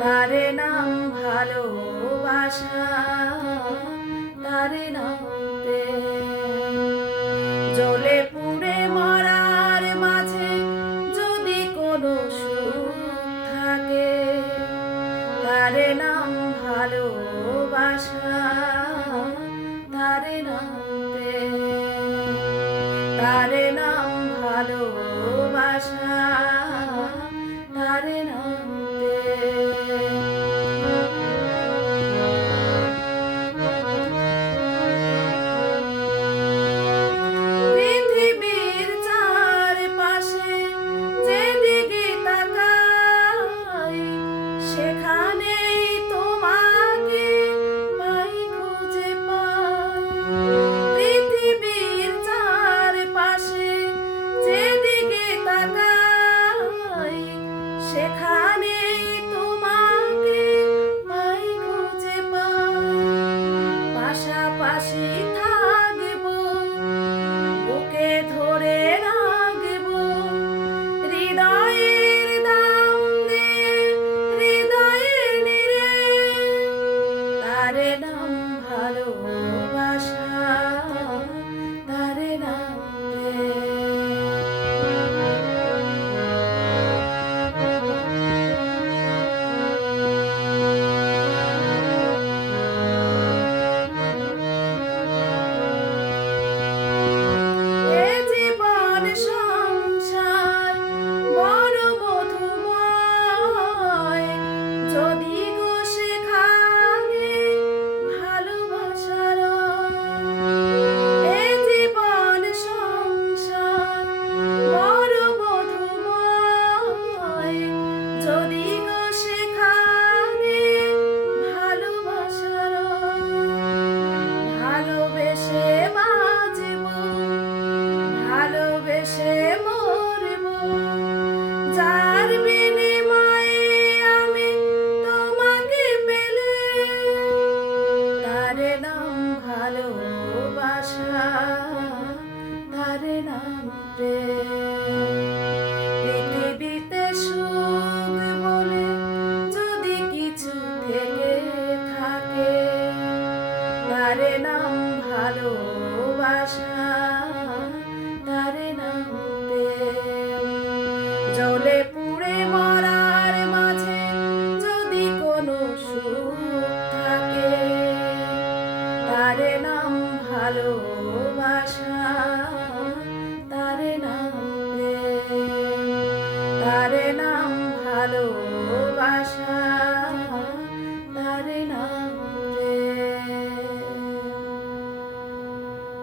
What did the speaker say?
তারে নাম ভালোবাসা, তারে নাম প্রেম। জ্বলে পুড়ে মরার মাঝে যদি কোনো সুখ থাকে, তারে নাম ভালোবাসা, তারে নাম প্রেম। তারে নাম ভালোবাসা, তারে নাম প্রেম। পৃথিবীর চারপাশে যেদিকে তাকাই, সেখানেই তোমাকে পাই, খুঁজে পাই। পৃথিবীর চারপাশে যেদিকে তাকাই, সেখানেই তোমাকে পাই, খুঁজে পাই। পাশাপাশি থাকবো, বুকে ধরে রাখবো, হৃদয়ের দাম দিয়ে হৃদয়ের নিরে। তারে নাম ভালোবাসা, তারে নাম এ জীবন সংসার বড় মধুময়, যদি গো সেখানে ভালোবাসার। এ জীবন সংসার বড় মধুময়, যদি গো সেখানে ভালোবাসার। ভালোবেসে বাঁচব, ভালোবেসে মরব, যার বিনিময়ে আমি তোমাকে পেলে। তারে নাম ভালোবাসা, তারে নাম প্রেম। পৃথিবীতে সুখ বলে যদি কিছু থেকে থাকে, তারে নাম ভালোবাসা, তারে নাম প্রেম। জ্বলে পুড়ে মরার মাঝে যদি কোনো সুখ থাকে, তারে নাম ভালোবাসা, তারে নাম প্রেম। তারে নাম ভালোবাসা।